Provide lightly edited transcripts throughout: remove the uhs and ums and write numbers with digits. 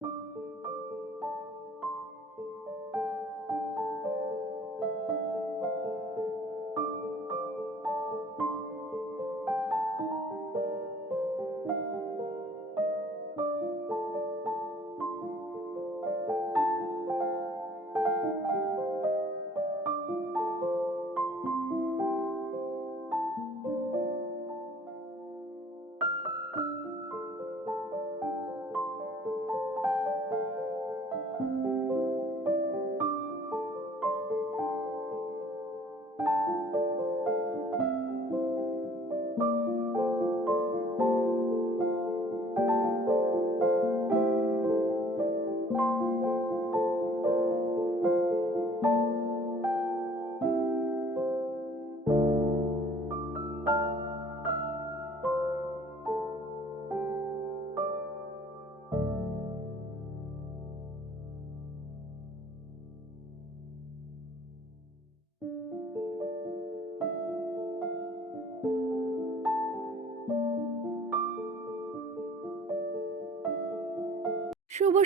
শুভ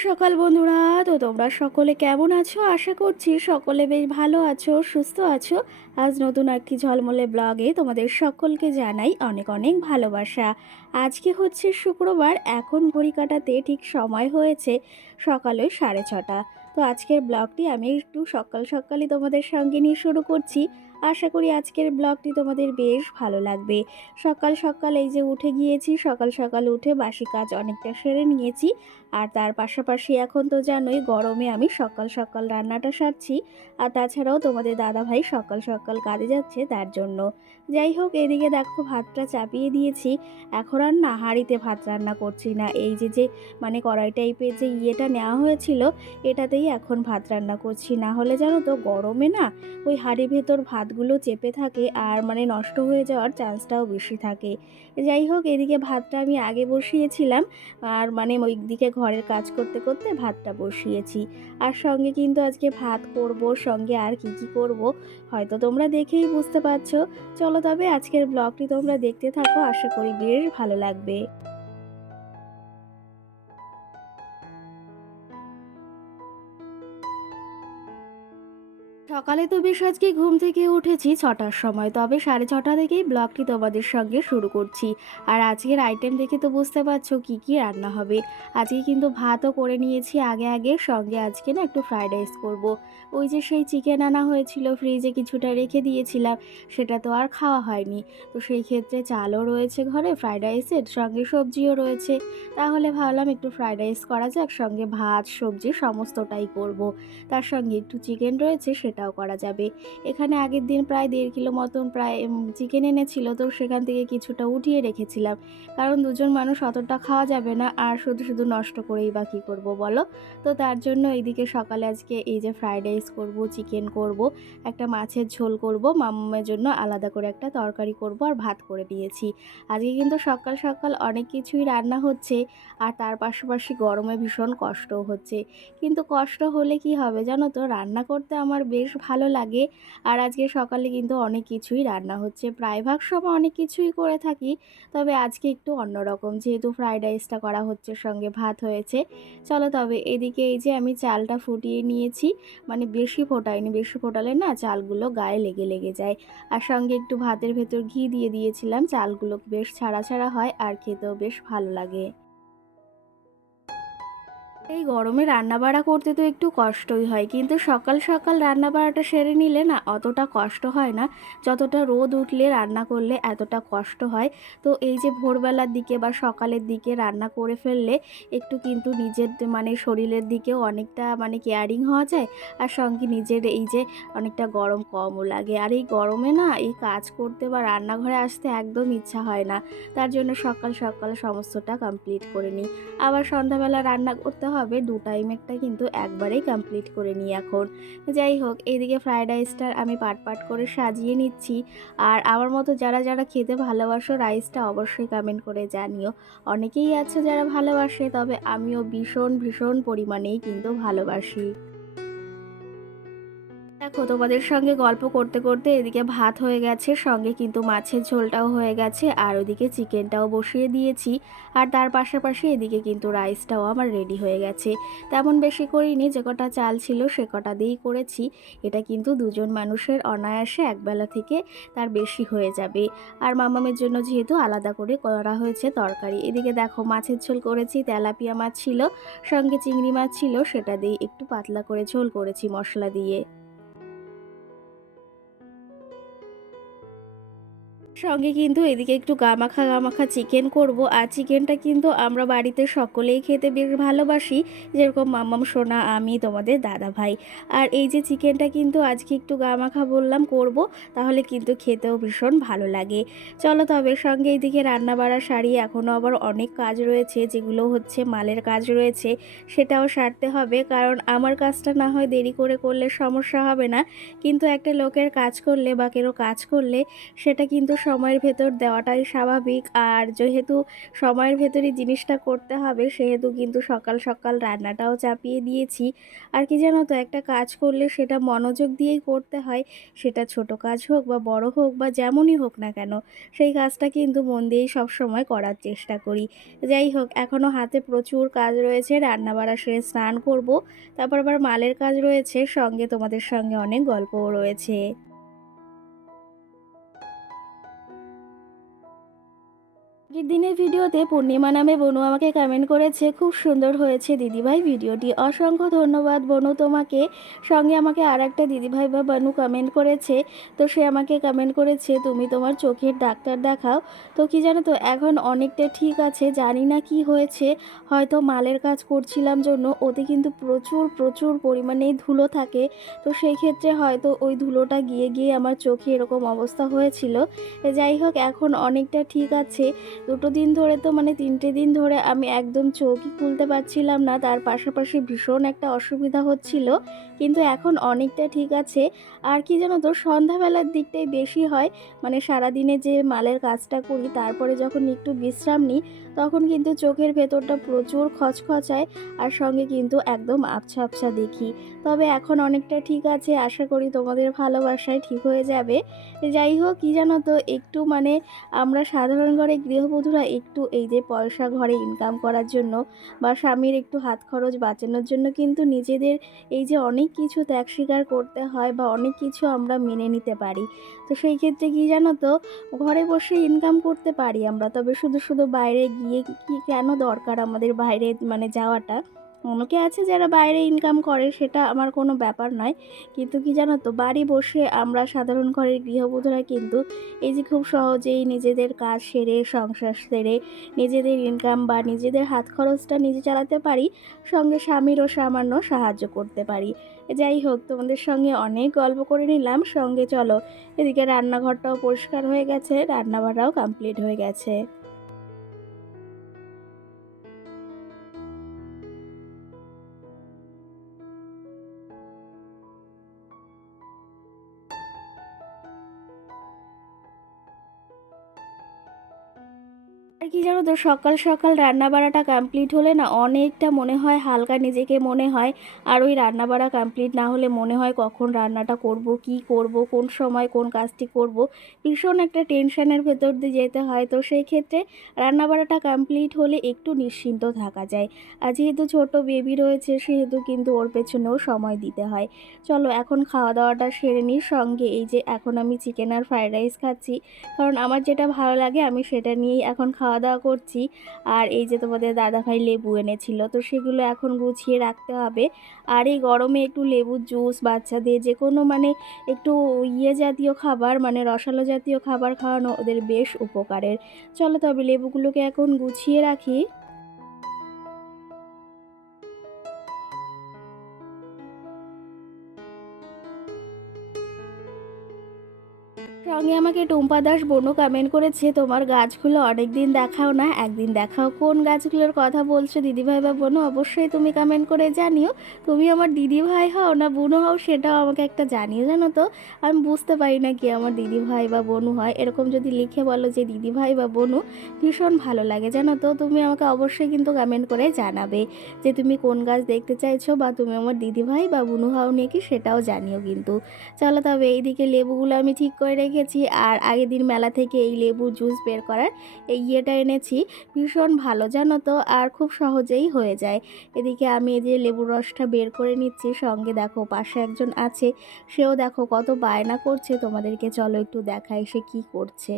সকাল বন্ধুরা। তো তোমরা সকলে কেমন আছো? আশা করছি সকলে বেশ ভালো আছো, সুস্থ আছো। আজ নতুন একটি ঝলমলে ব্লগে তোমাদের সকলকে জানাই অনেক অনেক ভালোবাসা। আজকে হচ্ছে শুক্রবার, এখন ঘড়ি কাটাতে ঠিক সময় হয়েছে সকালে 6:30। তো আজকের ব্লগটি আমি একটু সকাল সকালই তোমাদের সঙ্গে নিয়ে শুরু করছি। আশা করি আজকের ব্লগটি তোমাদের বেশ ভালো লাগবে। সকাল সকাল এই যে উঠে গিয়েছি, সকাল সকাল উঠে বাসি কাজ অনেকটা সেরে নিয়েছি। আর তার পাশাপাশি এখন তো জানোই গরমে আমি সকাল সকাল রান্নাটা সারছি। আর তাছাড়াও তোমাদের দাদাভাই সকাল সকাল কাজে যাচ্ছে তার জন্য। যাই হোক, এদিকে দেখো ভাতটা চাপিয়ে দিয়েছি। এখন আর না হাঁড়িতে ভাত রান্না করছি না, এই যে মানে কড়াই টাইপের যে ইয়েটা নেওয়া হয়েছিল এটাতেই এখন ভাত রান্না করছি। না হলে জানো তো গরমে না ওই হাঁড়ির ভেতর ভাতগুলো চেপে থাকে আর মানে নষ্ট হয়ে যাওয়ার চান্সটাও বেশি থাকে। যাই হোক, এদিকে ভাতটা আমি আগে বসিয়েছিলাম আর মানে ওই দিকে ঘরের কাজ করতে করতে ভাতটা বসিয়েছি। আর সঙ্গে কিন্তু আজকে ভাত করব, সঙ্গে আর কি কি করব হয়তো তোমরা দেখেই বুঝতে পারছো। চলো তবে আজকের ব্লগটি তোমরা দেখতে থাকো, আশা করি বেশ ভালো লাগবে। সকালে তো বেশ আজকে ঘুম থেকে উঠেছি 6টার সময়, তবে 6:30 থেকেই ব্লগটি তোমাদের সঙ্গে শুরু করছি। আর আজকের আইটেম দেখে তো বুঝতে পারছো কি কি রান্না হবে। আজকে কিন্তু ভাতও করে নিয়েছি আগে আগে, সঙ্গে আজকে না একটু ফ্রাইড রাইস করব। ওই যে সেই চিকেন আনা হয়েছিল, ফ্রিজে কিছুটা রেখে দিয়েছিলাম, সেটা তো আর খাওয়া হয়নি। তো সেই ক্ষেত্রে চালও রয়েছে ঘরে ফ্রাইড রাইসের, সঙ্গে সবজিও রয়েছে। তাহলে ভাবলাম একটু ফ্রাইড রাইস করা যাক, সঙ্গে ভাত সবজি সমস্তটাই করব। তার সঙ্গে একটু চিকেন রয়েছে, সেটাও করা যাবে। এখানে আগের দিন প্রায় 1.5 কিলো মতন প্রায় চিকেন এনেছিল, তো সেখান থেকে কিছুটা উঠিয়ে রেখেছিলাম। কারণ দুজন মানুষ অতটা খাওয়া যাবে না, আর শুধু শুধু নষ্ট করেই বা কী করবো বলো। তো তার জন্য এইদিকে সকালে আজকে এই যে ফ্রাইড রাইস করব, চিকেন করব, একটা মাছের ঝোল করব, মাম্মামের জন্য আলাদা করে একটা তরকারি করব, আর ভাত করে নিয়েছি। আজকে কিন্তু সকাল সকাল অনেক কিছুই রান্না হচ্ছে। আর তার পাশাপাশি গরমে ভীষণ কষ্টও হচ্ছে। কিন্তু কষ্ট হলে কি হবে জানো তো, রান্না করতে আমার বেশ ভালো লাগে। আর আজকে সকালে কিন্তু অনেক কিছুই রান্না হচ্ছে, প্রায়ভাগ সময় অনেক কিছুই করে থাকি। তবে আজকে একটু অন্যরকম, যেহেতু ফ্রাইড রাইসটা করা হচ্ছে, সঙ্গে ভাত হয়েছে। চলো তবে এদিকে এই যে আমি চালটা ফুটিয়ে নিয়েছি, মানে বেশি ফোটাইনি, বেশি ফোটালে না চালগুলো গায়ে লেগে লেগে যায়। আর সঙ্গে একটু ভাতের ভেতর ঘি দিয়ে দিয়েছিলাম, চালগুলো বেশ ছাড়া ছাড়া হয় আর খেতেও বেশ ভালো লাগে। এই গরমে রান্নাবাড়া করতে তো একটু কষ্টই হয়, কিন্তু সকাল সকাল রান্নাবাড়াটা সেরে নিলে না অতটা কষ্ট হয় না, যতটা রোদ উঠলে রান্না করলে এতটা কষ্ট হয়। তো এই যে ভোরবেলার দিকে বা সকালের দিকে রান্না করে ফেললে একটু কিন্তু নিজের মানে শরীরের দিকেও অনেকটা মানে কেয়ারিং হওয়া যায়। আর সঙ্গে নিজের এই যে অনেকটা গরম কমও লাগে। আর এই গরমে না এই কাজ করতে বা রান্নাঘরে আসতে একদম ইচ্ছা হয় না। তার জন্য সকাল সকাল সমস্তটা কমপ্লিট করে নিই। আবার সন্ধ্যাবেলা রান্না করতে হবে, 2 টাইমেরটা কিন্তু একবারেই কমপ্লিট করে নিই এখন। যাই হোক, এইদিকে ফ্রায়েড রাইসটা আমি পাট পাট করে সাজিয়ে নিচ্ছি। আর আমার মতো যারা যারা খেতে ভালোবাসো রাইসটা অবশ্যই কমেন্ট করে জানিও। অনেকেই আছে যারা ভালোবাসে, তবে আমিও ভীষণ ভীষণ পরিমাণেই কিন্তু ভালোবাসি। দেখো তোমাদের সঙ্গে গল্প করতে করতে এদিকে ভাত হয়ে গেছে, সঙ্গে কিন্তু মাছের ঝোলটাও হয়ে গেছে, আর ওদিকে চিকেনটাও বসিয়ে দিয়েছি। আর তার পাশাপাশি এদিকে কিন্তু রাইসটাও আমার রেডি হয়ে গেছে। তেমন বেশি করিনি, যে কটা চাল ছিল সে কটা দিয়েই করেছি। এটা কিন্তু দুজন মানুষের অনায়াসে একবেলা থেকে তার বেশি হয়ে যাবে। আর মামামের জন্য যেহেতু আলাদা করে করা হয়েছে তরকারি। এদিকে দেখো মাছের ঝোল করেছি, তেলাপিয়া মাছ ছিল, সঙ্গে চিংড়ি মাছ ছিল, সেটা দিয়ে একটু পাতলা করে ঝোল করেছি মশলা দিয়ে। সঙ্গে কিন্তু এদিকে একটু গামাখা গামাখা চিকেন করব। আর চিকেনটা কিন্তু আমরা বাড়িতে সকলেই খেতে বেশ ভালোবাসি, যেরকম মাম্মাম সোনা, আমি, তোমাদের দাদা ভাই। আর এই যে চিকেনটা কিন্তু আজকে একটু গামাখা বললাম করব, তাহলে কিন্তু খেতেও ভীষণ ভালো লাগে। চলো তবে সঙ্গে এইদিকে রান্না বাড়া সারিয়ে এখনও আবার অনেক কাজ রয়েছে, যেগুলো হচ্ছে মালের কাজ রয়েছে, সেটাও সারতে হবে। কারণ আমার কাজটা না হয় দেরি করে করলে সমস্যা হবে না, কিন্তু একটা লোকের কাজ করলে বা কেউ কাজ করলে সেটা কিন্তু সময়ের ভেতর দেওয়াটাই স্বাভাবিক। আর যেহেতু সময়ের ভেতরই জিনিসটা করতে হবে, সেহেতু কিন্তু সকাল সকাল রান্নাটাও চাপিয়ে দিয়েছি। আর কি জানো তো, একটা কাজ করলে সেটা মনোযোগ দিয়েই করতে হয়, সেটা ছোট কাজ হোক বা বড় হোক বা যেমনই হোক না কেন, সেই কাজটা কিন্তু মন দিয়েই সবসময় করার চেষ্টা করি। যাই হোক, এখনও হাতে প্রচুর কাজ রয়েছে, রান্না বাড়া সেরে স্নান করব, তারপর আবার মালের কাজ রয়েছে, সঙ্গে তোমাদের সঙ্গে অনেক গল্পও রয়েছে। আগের দিনের ভিডিওতে পূর্ণিমা নামে বনু আমাকে কমেন্ট করেছে, খুব সুন্দর হয়েছে দিদিভাই ভিডিওটি, অসংখ্য ধন্যবাদ বনু তোমাকে। সঙ্গে আমাকে আর একটা দিদিভাই বা বনু কমেন্ট করেছে, তো সে আমাকে কমেন্ট করেছে তুমি তোমার চোখের ডাক্তার দেখাও। তো কি জানো তো, এখন অনেকটা ঠিক আছে, জানি না কি হয়েছে, হয়তো মালের কাজ করছিলাম জন্য ওতে কিন্তু প্রচুর প্রচুর পরিমাণেই ধুলো থাকে। তো সেই ক্ষেত্রে হয়তো ওই ধুলোটা গিয়ে গিয়ে আমার চোখে এরকম অবস্থা হয়েছিল। যাই হোক, এখন অনেকটা ঠিক আছে। দুটো দিন ধরে তো মানে 3টে দিন ধরে আমি একদম চোখই খুলতে পারছিলাম না, তার পাশাপাশি ভীষণ একটা অসুবিধা হচ্ছিল, কিন্তু এখন অনেকটা ঠিক আছে। আর কি জানো তো, সন্ধ্যাবেলার দিকটাই বেশি হয়, মানে সারাদিনে যে মালের কাজটা করি তারপরে যখন একটু বিশ্রাম নিই, তখন কিন্তু চোখের ভেতরটা প্রচুর খচখচায়, আর সঙ্গে কিন্তু একদম আবছা আবছা দেখি। তবে এখন অনেকটা ঠিক আছে, আশা করি তোমাদের ভালোবাসায় ঠিক হয়ে যাবে। যাই হোক, কি জানো তো, একটু মানে আমরা সাধারণ ঘরে গৃহবধূরা একটু এই যে পয়সা ঘরে ইনকাম করার জন্য বা স্বামীর একটু হাত খরচ বাঁচানোর জন্য কিন্তু নিজেদের এই যে অনেক কিছু ত্যাগ স্বীকার করতে হয় বা অনেক কিছু আমরা মেনে নিতে পারি। তো সেই ক্ষেত্রে কি জানো তো, ঘরে বসে ইনকাম করতে পারি আমরা, তবে শুধু শুধু বাইরে গিয়ে কি কেন দরকার আমাদের বাইরে মানে যাওয়াটা। অনেকে আছে যারা বাইরে ইনকাম করে, সেটা আমার কোনো ব্যাপার নয়, কিন্তু কি জানো তো, বাড়ি বসে আমরা সাধারণ ঘরের গৃহবধূরা কিন্তু এই যে খুব সহজেই নিজেদের কাজ সেরে, সংসার সেরে, নিজেদের ইনকাম বা নিজেদের হাত খরচটা নিজে চালাতে পারি, সঙ্গে স্বামীরও সামান্য সাহায্য করতে পারি। যাই হোক, তোমাদের সঙ্গে অনেক গল্প করে নিলাম, সঙ্গে চলো এদিকে রান্নাঘরটাও পরিষ্কার হয়ে গেছে, রান্নাবাড়াও কমপ্লিট হয়ে গেছে। আর কি জানো তো, সকাল সকাল রান্না বাড়াটা কমপ্লিট হলে না অনেকটা মনে হয় হালকা নিজেকে মনে হয়। আর ওই রান্না বাড়া কমপ্লিট না হলে মনে হয় কখন রান্নাটা করব, কি করব, কোন সময় কোন কাজটি করব, ভীষণ একটা টেনশনের ভেতর দিয়ে যেতে হয়। তো সেই ক্ষেত্রে রান্না বাড়াটা কমপ্লিট হলে একটু নিশ্চিন্ত থাকা যায়। আর যেহেতু ছোট বেবি রয়েছে, সেহেতু কিন্তু ওর পেছনেও সময় দিতে হয়। চলো এখন খাওয়া দাওয়াটা সেরে নিই, সঙ্গে এই যে এখন আমি চিকেন আর ফ্রাইড রাইস খাচ্ছি, কারণ আমার যেটা ভালো লাগে আমি সেটা নিয়েই এখন খাওয়া দাওয়া করছি। আর এই যে তোমাদের দাদাভাই লেবু এনেছিল, তো সেগুলো এখন গুছিয়ে রাখতে হবে। আর এই গরমে একটু লেবুর জুস বাচ্চাদের যে কোনো মানে একটু জাতীয় খাবার, মানে রসালো জাতীয় খাবার খাওয়ানো ওদের বেশ উপকারের। চলো তবে লেবুগুলোকে এখন গুছিয়ে রাখি। সঙ্গে আমাকে টুম্পা দাস বনু কমেন্ট করেছে, তোমার গাছগুলো অনেক দিন দেখাও না, একদিন দেখাও। কোন গাছগুলোর কথা বলছো দিদিভাই বা বোনু, অবশ্যই তুমি কমেন্ট করে জানিও। তুমি আমার দিদিভাই হও না বোনু হও সেটাও আমাকে একটা জানিও, জানো তো। আমি বুঝতে পারি না কি আমার দিদিভাই বা বোনু হয়, এরকম যদি লিখে বলো যে দিদিভাই বা বোনু, ভীষণ ভালো লাগে জানো তো। তুমি আমাকে অবশ্যই কিন্তু কমেন্ট করে জানাবে যে তুমি কোন গাছ দেখতে চাইছো, বা তুমি আমার দিদিভাই বা বোনু হও নাকি সেটাও জানিও কিন্তু। চলো তবে এইদিকে লেবুগুলো আমি ঠিক করে রেখেছি, আর আগের দিন মেলা থেকে এই লেবু জুস বের করার এই ইয়েটা এনেছি। ভীষণ ভালো জানো তো, আর খুব সহজেই হয়ে যায়। এদিকে আমি এই যে লেবুর রসটা বের করে নিচ্ছি, সঙ্গে দেখো পাশে একজন আছে, সেও দেখো কত বায়না করছে। তোমাদেরকে চলো একটু দেখাই সে কি করছে।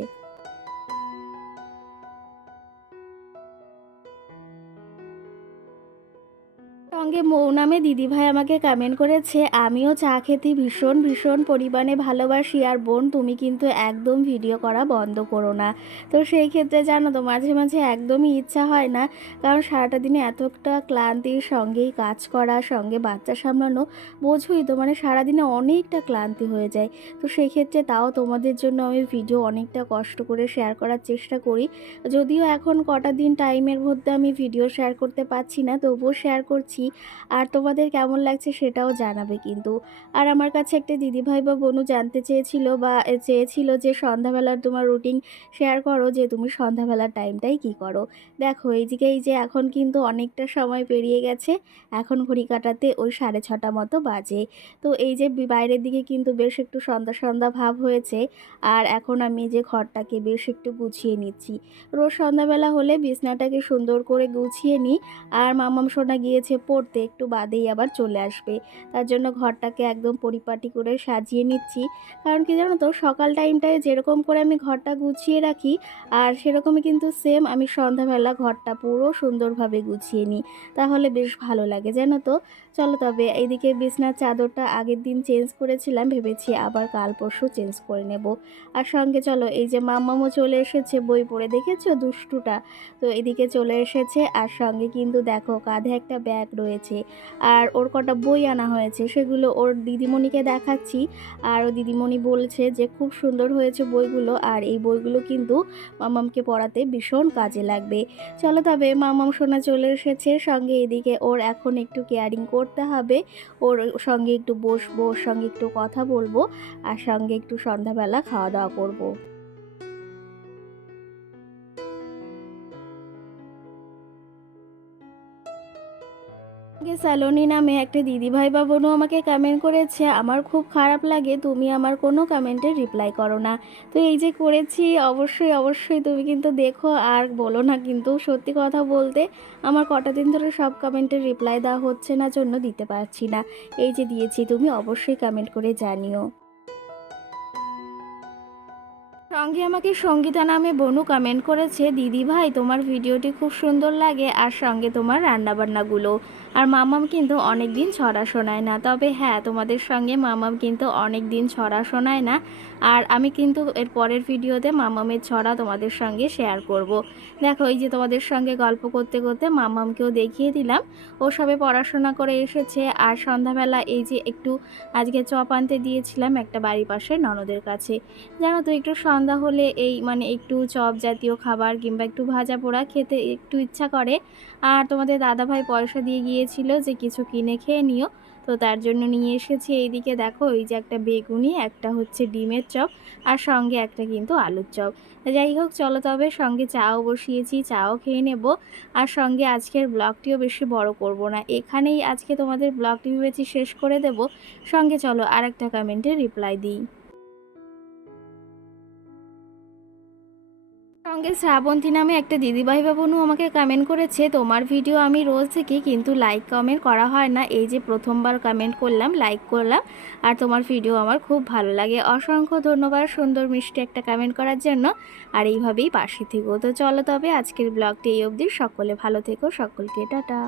সঙ্গে মৌ নামে দিদিভাই আমাকে কমেন্ট করেছে, আমিও চা খেতে ভীষণ ভীষণ পরিমাণে ভালোবাসি, আর বোন তুমি কিন্তু একদম ভিডিও করা বন্ধ করো না। তো সেই ক্ষেত্রে জানো তো মাঝে মাঝে একদমই ইচ্ছা হয় না, কারণ সারাটা দিনে এতটা ক্লান্তির সঙ্গেই কাজ করা, সঙ্গে বাচ্চা সামলানো, বোঝোই তো মানে সারাদিনে অনেকটা ক্লান্তি হয়ে যায়। তো সেই ক্ষেত্রে তাও তোমাদের জন্য আমি ভিডিও অনেকটা কষ্ট করে শেয়ার করার চেষ্টা করি। যদিও এখন কটা দিন টাইমের মধ্যে আমি ভিডিও শেয়ার করতে পারছি না, তবুও শেয়ার করছি। আর তোমাদের কেমন লাগছে সেটাও জানাবে কিন্তু। আর আমার কাছে একটা দিদিভাই বা বোনু জানতে চেয়েছিল, বা চেয়েছিল যে সন্ধ্যাবেলার তোমার রুটিন শেয়ার করো, যে তুমি সন্ধ্যাবেলার টাইমটাই কি করো। দেখো এইদিকে এই যে এখন কিন্তু অনেকটা সময় পেরিয়ে গেছে, এখন ঘড়ি কাটাতে ওই 6:30 মতো বাজে। তো এই যে বাইরের দিকে কিন্তু বেশ একটু সন্ধ্যা সন্ধ্যা ভাব হয়েছে, আর এখন আমি যে ঘরটাকে বেশ একটু গুছিয়ে নিচ্ছি। রোজ সন্ধ্যাবেলা হলে বিছনাটাকে সুন্দর করে গুছিয়ে নিই, আর মামাম সোনা গিয়েছে পড়তে, একটু বাদেই আবার চলে আসবে। তার জন্য ঘরটাকে একদম পরিপাটি করে সাজিয়ে নিচ্ছি। কারণ কি জানো তো, সকাল টাইমটায় যেরকম করে আমি ঘরটা গুছিয়ে রাখি, আর সেরকমই কিন্তু সেম আমি সন্ধ্যাবেলা ঘরটা পুরো সুন্দরভাবে গুছিয়ে নিই, তাহলে বেশ ভালো লাগে জানো তো। চলো তবে এইদিকে বিছনার চাদরটা আগের দিন চেঞ্জ করেছিলাম, ভেবেছি আবার কাল পরশু চেঞ্জ করে নেব। আর সঙ্গে চলো এই যে মাম্মামও চলে এসেছে, বই পড়ে দেখেছো দুষ্টুটা। তো এদিকে চলে এসেছে, আর সঙ্গে কিন্তু দেখো কাঁধে একটা ব্যাগ রয়েছে, আর ওর কটা বই আনা হয়েছে, সেগুলো ওর দিদিমণিকে দেখাচ্ছি। আর ও দিদিমণি বলছে যে খুব সুন্দর হয়েছে বইগুলো, আর এই বইগুলো কিন্তু মামামকে পড়াতে ভীষণ কাজে লাগবে। চলো তবে মামাম সোনা চলে এসেছে, সঙ্গে এদিকে ওর এখন একটু কেয়ারিং করতে হবে। ওর সঙ্গে একটু বসবো, ওর সঙ্গে একটু কথা বলবো, আর সঙ্গে একটু সন্ধ্যাবেলা খাওয়া দাওয়া করবো। স্যালোনি নামে একটা দিদিভাই বা বোনও আমাকে কমেন্ট করেছে, আমার খুব খারাপ লাগে তুমি আমার কোনো কমেন্টে রিপ্লাই করো না। তো এই যে করেছি, অবশ্যই অবশ্যই তুমি কিন্তু দেখো, আর বলো না কিন্তু সত্যি কথা বলতে আমার কটা দিন ধরে সব কমেন্টের রিপ্লাই দেওয়া হচ্ছে না, জন্য দিতে পারছি না। এই যে দিয়েছি, তুমি অবশ্যই কমেন্ট করে জানিও। সঙ্গে আমাকে সঙ্গীতা নামে বোনু কমেন্ট করেছে, দিদি ভাই তোমার ভিডিওটি খুব সুন্দর লাগে, আর সঙ্গে তোমার রান্নাবান্নাগুলো। আর মামাম কিন্তু অনেক দিন ছড়া শোনায় না, তবে হ্যাঁ তোমাদের সঙ্গে মামাম কিন্তু অনেক দিন ছড়া শোনায় না। আর আমি কিন্তু এর পরের ভিডিওতে মামামের ছড়া তোমাদের সঙ্গে শেয়ার করব। দেখো এই যে তোমাদের সঙ্গে গল্প করতে করতে মামামকেও দেখিয়ে দিলাম, ও সবে পড়াশোনা করে এসেছে। আর সন্ধ্যাবেলা এই যে একটু আজকে চপ আনতে দিয়েছিলাম একটা বাড়ির পাশে ননদের কাছে। জানো তো একটু সন্ধ্যা হলে এই মানে একটু চপ জাতীয় খাবার কিংবা একটু ভাজা পোড়া খেতে একটু ইচ্ছা করে। আর তোমাদের দাদাভাই পয়সা দিয়ে গিয়েছিল যে কিছু কিনে খেয়ে নিও, তো তার জন্য নিয়ে এসেছি। এইদিকে দেখো এই যে একটা বেগুনি, একটা হচ্ছে ডিমের চপ, আর সঙ্গে একটা কিন্তু আলুর চপ। যাই হোক চলো তবে, সঙ্গে চাও বসিয়েছি, চাও খেয়ে নেব। আর সঙ্গে আজকের ব্লগটিও বেশি বড় করব না, এখানেই আজকে তোমাদের ব্লগটি ভেবেছি শেষ করে দেব। সঙ্গে চলো আর একটা কমেন্টে রিপ্লাই দিই। সঙ্গে শ্রাবন্তী নামে একটা দিদিভাই বা বোনও আমাকে কমেন্ট করেছে, তোমার ভিডিও আমি রোজ দেখি কিন্তু লাইক কমেন্ট করা হয় না, এই যে প্রথমবার কমেন্ট করলাম, লাইক করলাম, আর তোমার ভিডিও আমার খুব ভালো লাগে। অসংখ্য ধন্যবাদ সুন্দর মিষ্টি একটা কমেন্ট করার জন্য, আর এইভাবেই পাশে থেকো। তো চলো তবে আজকের ব্লগটি এই অবধি, সকলে ভালো থেকো, সকলকে টাটা।